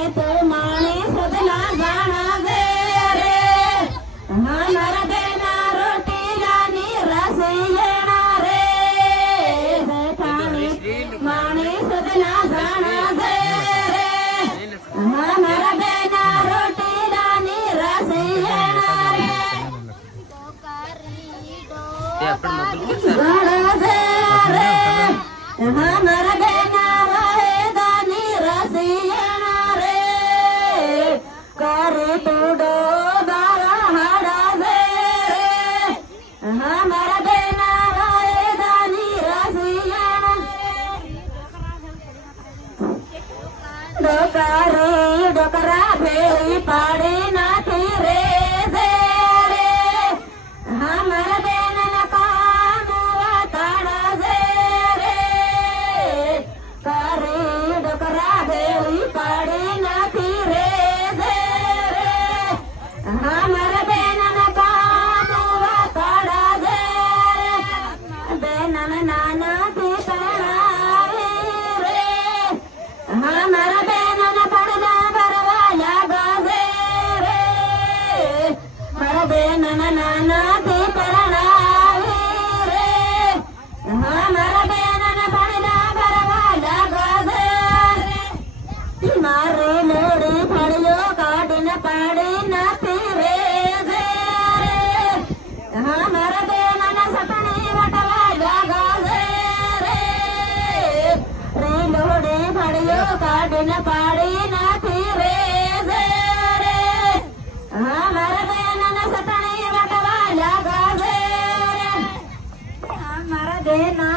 तो माने सदना जाना दे रे हमार देना रोटी रानी रसैया रे सेठानी माने सदना जाना दे रे हमार देना रोटी रानी रसैया रे जाना दे रे हमार देना रहेदानी रसैया करे तोड़ो दारा हाड़ा दे हमारा देना राय दानी रसिया डोकारी डोकरा भेड़ी पाड़ी नाथी रे दे रे हमारा देना काम ताड़ा दे रे करे डोकरा भेड़ी पाड़ी नाथी रे हमार बेनन कामुआ काड़ा दे बेनन नाना की करावे रे हमार बेनन पड़ना बरवा लगा दे रे हमार बेनन नाना की करावे रे हमार बेनन पड़ना बरवा लगा दे रे मारे लोड़ी फड़ियो काटिन पाड़ी न हमारा बेनन सपने वटवा लगा दे रे लोड़ी फड़ियो काटिन पाड़ी नाथी रे रे हमारा बेनन सपने वटवा लगा दे हमारा बेनन